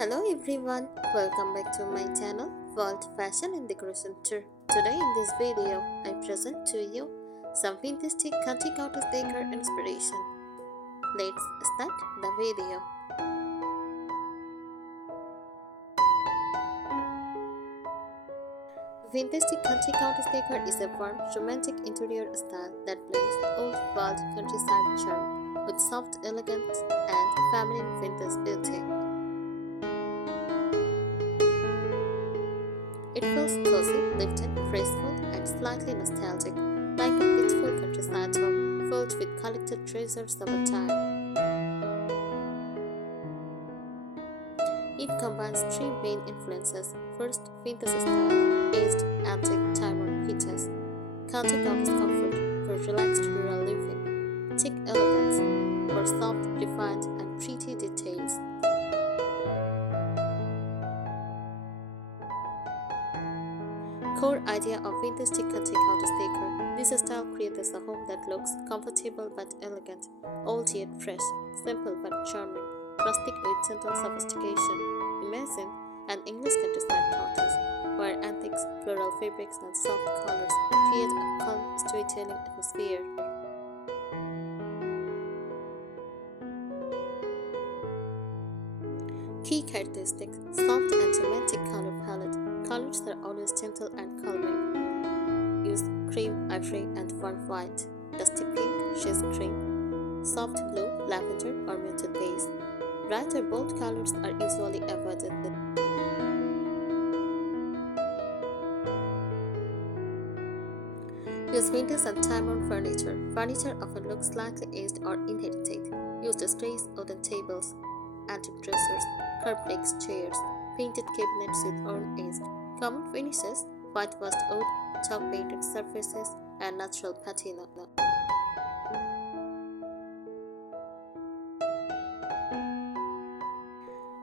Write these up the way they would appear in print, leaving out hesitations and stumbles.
Hello everyone, welcome back to my channel World Fashion and Decoration Tour. Today in this video, I present to you some fantastic cutting out of decor inspiration. Let's start the video. Fantastic country countess decor is a warm, romantic interior style that blends old world countryside charm with soft elegance and feminine vintage beauty. It feels cozy, lifted, graceful, and slightly nostalgic, like a peaceful countryside home filled with collected treasures of a time. It combines three main influences. First, vintage style, aged, antique, time-worn features. Country countess comfort for relaxed rural living. Chic elegance for soft, refined, and pretty details. Core idea of vintage country countess decor. This style creates a home that looks comfortable but elegant, old yet fresh, simple but charming, rustic with gentle sophistication. Imagine an English countryside cottage where antiques, floral fabrics, and soft colors create a calm, storytelling atmosphere. Key characteristics: soft and romantic color palette. Colors are always gentle and calming. Use cream, ivory, and warm white, dusty pink, shades cream, soft blue, lavender, or muted beige. Bright or bold colors are usually avoided. Use vintage and time-worn furniture. Furniture often looks slightly aged or inherited. Use strays, wooden tables, antique dressers, curved legs chairs, painted cabinets with worn-aged. Common finishes: whitewashed wood, chalk-painted surfaces, and natural patina.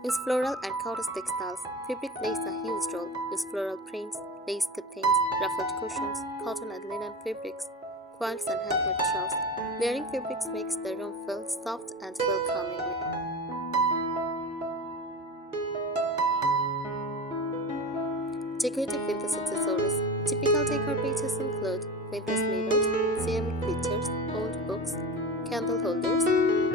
Use floral and cottage textiles. Fabric plays a huge role. Use floral prints, lace curtains, ruffled cushions, cotton and linen fabrics, quilts, and handmade throws. Layering fabrics makes the room feel soft and welcoming. Decorative vintage accessories. Typical decor pieces include vintage mirrors, ceramic pictures, old books, candle holders,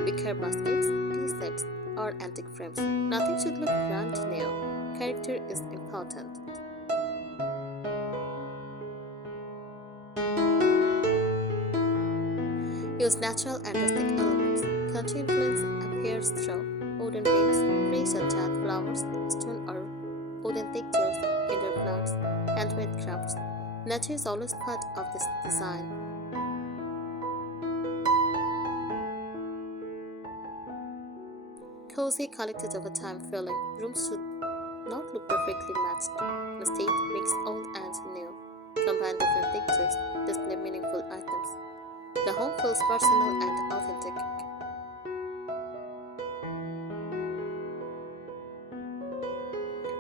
wicker baskets, tea sets, or antique frames. Nothing should look brand new. Character is important. Use natural and rustic elements. Country influence appears through wooden beams, fresh and jan flowers, stone or wooden textures, indoor plants, handmade crafts. Nature is always part of this design. Cozy, collected over time feeling. Rooms should not look perfectly matched. Instead, mix old and new. Combine different textures. Display meaningful items. The home feels personal and authentic.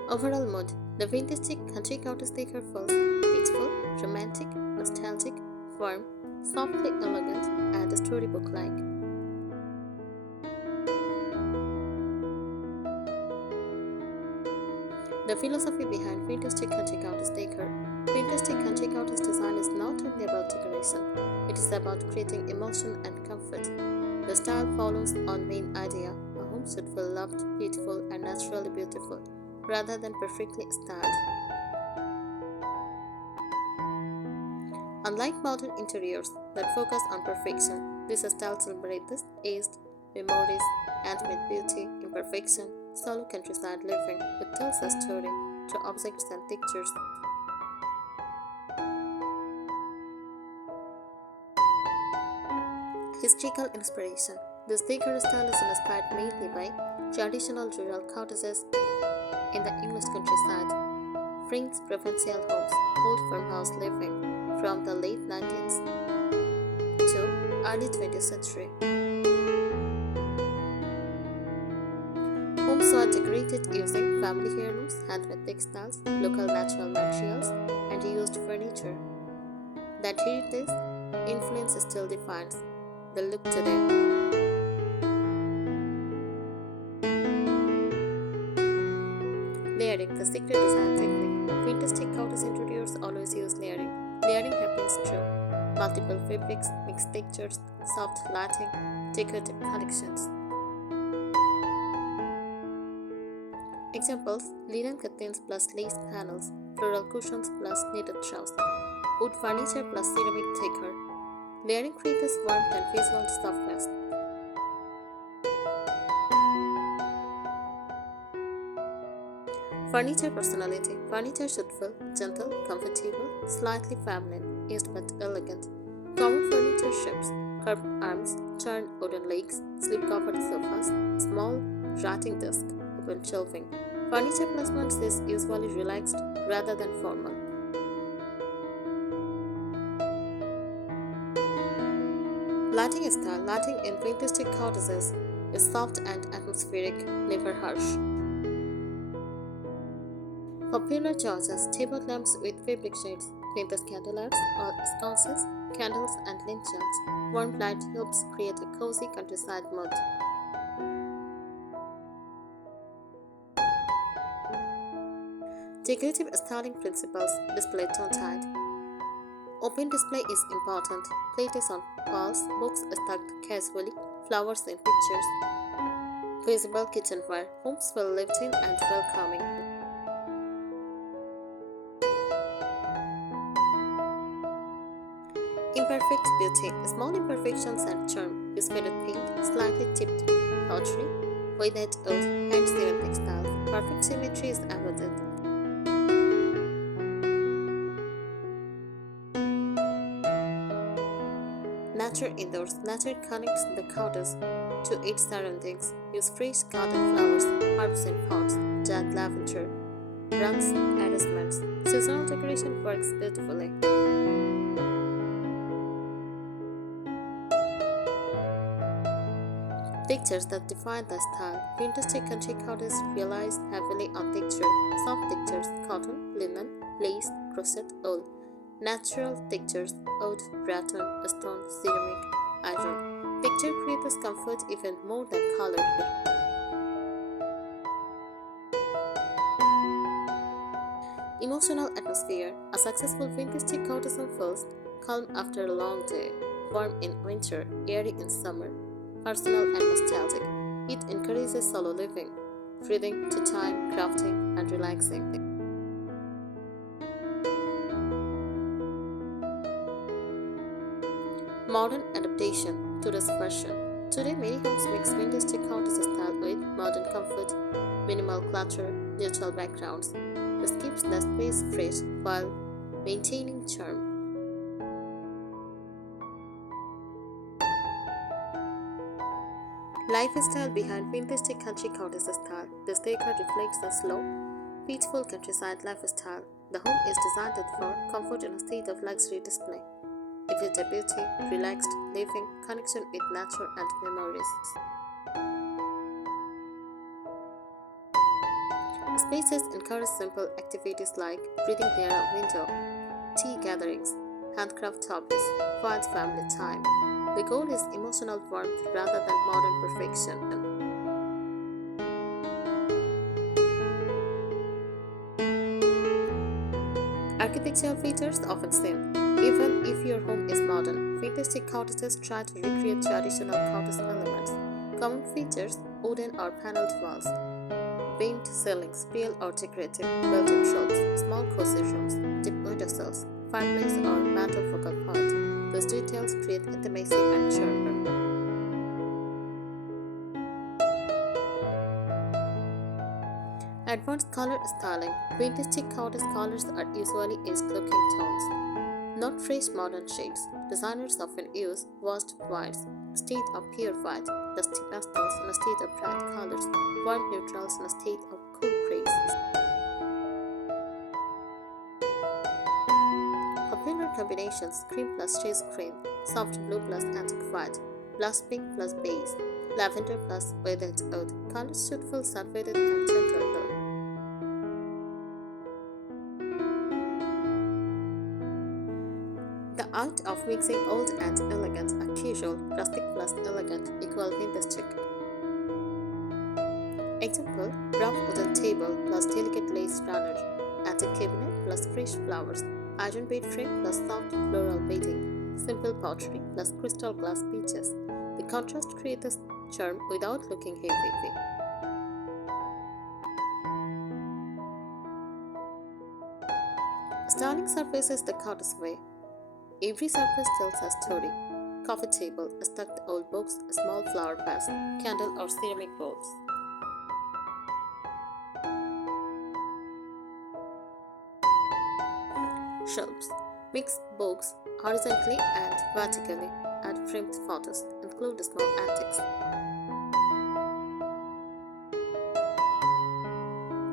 Overall mood: the vintage country cottage decor feels peaceful, romantic, nostalgic, warm, softly elegant, and storybook-like. The philosophy behind vintage country cottage decor. Vintage country cottage design is not only about decoration, it is about creating emotion and comfort. The style follows on main idea: a home should feel loved, beautiful, and naturally beautiful, rather than perfectly styled. Unlike modern interiors that focus on perfection, this style celebrates aged memories, handmade beauty, imperfection, solo countryside living. It tells a story through objects and textures. Historical inspiration. This decor style is inspired mainly by traditional rural cottages in the English countryside, French provincial homes, old farmhouse living from the late 19th to early 20th century. Homes were decorated using family heirlooms, handmade textiles, local natural materials, and used furniture. That heritage influence still defines the look today. Layering, the secret design technique. Vintage decor interiors always use layering. Layering happens through multiple fabrics, mixed textures, soft lighting, decorative collections. Examples: linen curtains plus lace panels, floral cushions plus knitted troughs, wood furniture plus ceramic decor. Layering creates warmth and visual softness. Furniture personality. Furniture should feel gentle, comfortable, slightly feminine, used but elegant. Common furniture shapes: curved arms, turned wooden legs, slip-covered sofas, small writing desk, open shelving. Furniture placement is usually relaxed rather than formal. Lighting style. Lighting in vintage cottages is soft and atmospheric, never harsh. Popular choices: table lamps with fabric shades, vintage candlelights or sconces, candles, and lanterns. Warm light helps create a cozy countryside mood. Decorative styling principles. Display tone tight. Open display is important. Plates on walls, books stacked casually, flowers in pictures. Visible kitchenware. Homes feel lived-in and welcoming. Imperfect beauty. Small imperfections and charm. Use faded paint, slightly tipped pottery, weighted old hand-sewn textiles. Perfect symmetry is avoided. Nature indoors. Nature connects the cottage to its surroundings. Use fresh garden flowers, herbs in pots, giant lavender, runs, arrangements. Seasonal decoration works beautifully. Textures that define the style. Vintage country cottages relies heavily on texture. Soft textures: cotton, linen, lace, crochet, wool. Natural textures: oud, rattan, stone, ceramic, iron. Texture creates comfort even more than color. Emotional atmosphere. A successful vintage cottage feels calm after a long day, warm in winter, airy in summer, personal and nostalgic. It encourages solo living, freedom to time, crafting, and relaxing. Modern adaptation. Today's fashion. Today, many homes mix vintage cottage style with modern comfort, minimal clutter, neutral backgrounds. This keeps the space fresh while maintaining charm. Lifestyle behind vintage country cottage style. This decor reflects the slow, peaceful countryside lifestyle. The home is designed for comfort in a state of luxury display. Everyday beauty, relaxed living, connection with nature and memories. Spaces encourage simple activities like reading near a window, tea gatherings, handcraft hobbies, quiet family time. The goal is emotional warmth rather than modern perfection. Architectural features often seen. Even if your home is modern, vintage cottages try to recreate traditional cottage elements. Common features: wooden or paneled walls, beamed ceilings, real or decorative, built-in shelves, small cozy rooms, deep window sills, fireplace or mantel focal point. These details create intimacy and charm. Advanced color styling. Vintage cottage colors are usually aged-looking tones, not fresh modern shades. Designers often use washed whites, a state of pure white, dusty pastels in a state of bright colors, warm neutrals in a state of cool grays. Popular combinations: cream plus chase cream, soft blue plus antique white, blush pink plus beige, lavender plus weathered oud. Colors should feel saturated and gentle. The art of mixing old and elegant, a casual, rustic plus elegant, equal vintage. Example, rough wooden table plus delicate lace runner, antique cabinet plus fresh flowers, iron bed frame plus soft floral beading, simple pottery plus crystal glass pieces. The contrast creates charm without looking heavy. Styling surfaces the cottage way. Every surface tells a story. Coffee table, a stuffed old box, a small flower vase, candle or ceramic bowls. Shelves. Mix books horizontally and vertically. Add framed photos. Include small antiques.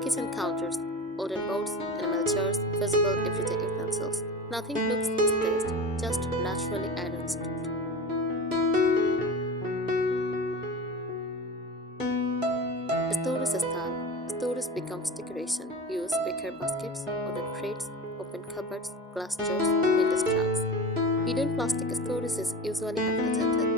Kitchen counters. Wooden boards, enamel chairs, visible everyday utensils. Nothing looks staged, just naturally arranged. Storage style. Storage becomes decoration. Use wicker baskets, wooden crates, open cupboards, glass jars, window trunks. Hidden plastic storage is usually unpatented.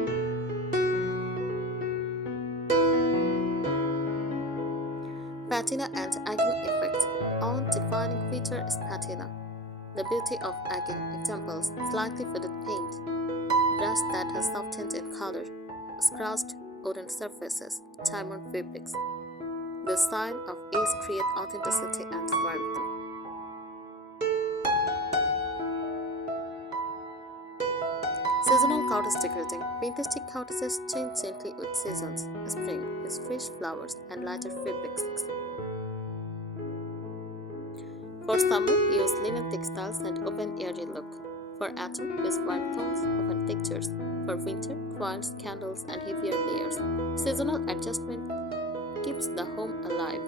Patina and egging effect. Our defining feature is patina. The beauty of egging. Examples: slightly faded paint, brush that has softened in color, scratched wooden surfaces, time-worn fabrics. The sign of age create authenticity and warmth. Seasonal cottage decorating. Vintage cottages change gently with seasons. Spring is fresh flowers and lighter fabrics. For summer, use linen textiles and open airy look. For autumn, use warm tones, open textures. For winter, quilts, candles, and heavier layers. Seasonal adjustment keeps the home alive.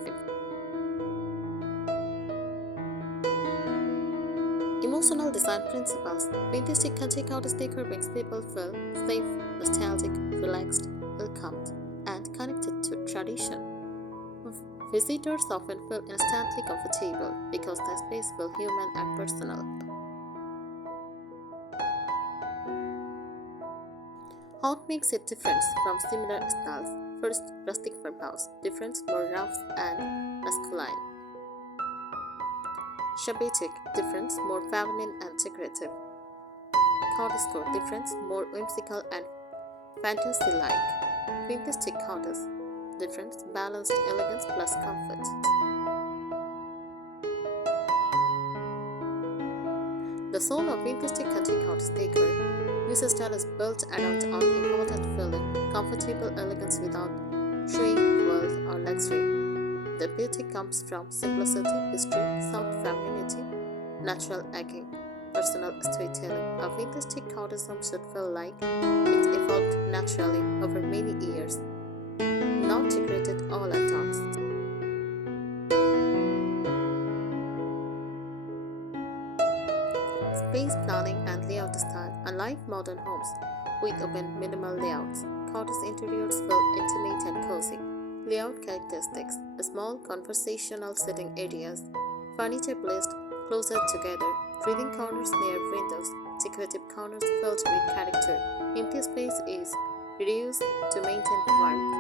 Emotional design principles. Vintage country cottage decor makes people feel safe, nostalgic, relaxed, welcomed, and connected to tradition. Visitors often feel instantly comfortable because the space feels human and personal. What makes it different from similar styles? First, rustic farmhouse. Difference more rough and masculine. Chic difference more feminine and decorative. Cottagecore difference more whimsical and fantasy-like. Vintage cottage difference balanced elegance plus comfort. The soul of vintage country cottage decor. This style is built around an important feeling, comfortable elegance without showing wealth or luxury. The beauty comes from simplicity, history, soft femininity, natural egging, personal storytelling. A vintage cottage home should feel like it evolved naturally over many years, not decorated all at once. Space planning and layout style. Unlike modern homes with open minimal layouts, cottage interiors feel intimate and cozy. Layout characteristics: small conversational sitting areas, furniture placed closer together, reading corners near windows, decorative corners filled with character. Empty space is reused to maintain warmth.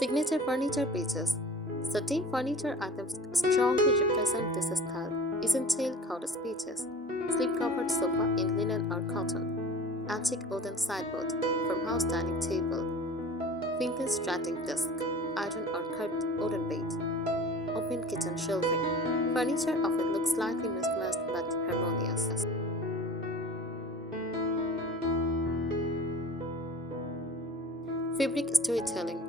Signature furniture pieces. Certain furniture items strongly represent this style. Essential cottage pieces. Sleep-covered sofa in linen or cotton. Antique wooden sideboard, farmhouse dining table, vintage writing desk, iron or curved wooden bed, open kitchen shelving. Furniture often looks slightly mismatched but harmonious. Fabric storytelling.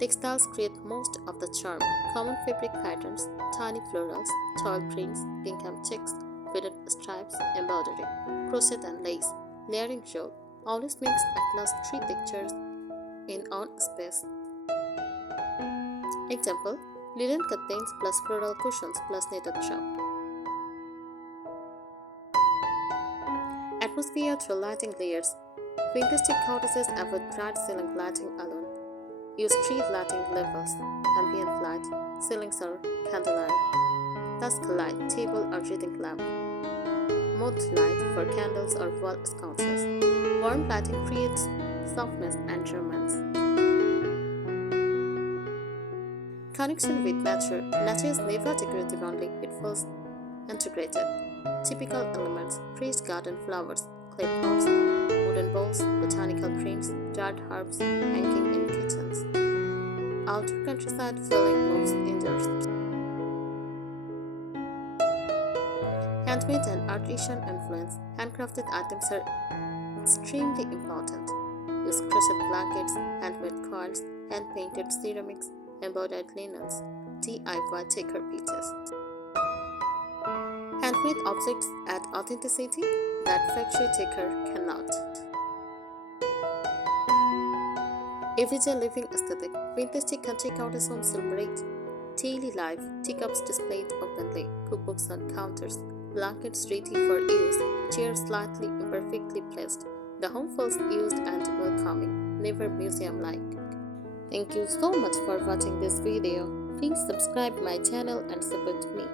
Textiles create most of the charm. Common fabric patterns, tiny florals, toile prints, gingham checks, faded stripes, embroidery, crochet and lace. Layering role always makes at least 3 textures in one space. Example: linen curtains plus floral cushions plus knitted shop. Atmosphere through lighting layers. Vintage cottages avoid bright ceiling lighting alone. Use 3 lighting levels: ambient light, ceilings or candlelight, dusk light, table or reading lamp. Mood light for candles or wall sconces. Warm lighting creates softness and romance. Connection with nature. Nature is never decorative only, it feels integrated. Typical elements: fresh garden flowers, clay pots, wooden bowls, botanical greens, dried herbs hanging in kitchens. Outdoor countryside feeling moves indoors. Handmade and artisan influence. Handcrafted items are extremely important. Use crochet blankets, handmade coils, hand-painted ceramics, embroidered linens, DIY decor pieces. Handmade objects add authenticity that factory decor cannot. Everyday living aesthetic. Vintage country counters homes celebrate daily life. Teacups displayed openly, cookbooks on counters, blankets ready for use, chairs slightly imperfectly placed. The home feels used and welcoming, never museum-like. Thank you so much for watching this video. Please subscribe my channel and support me.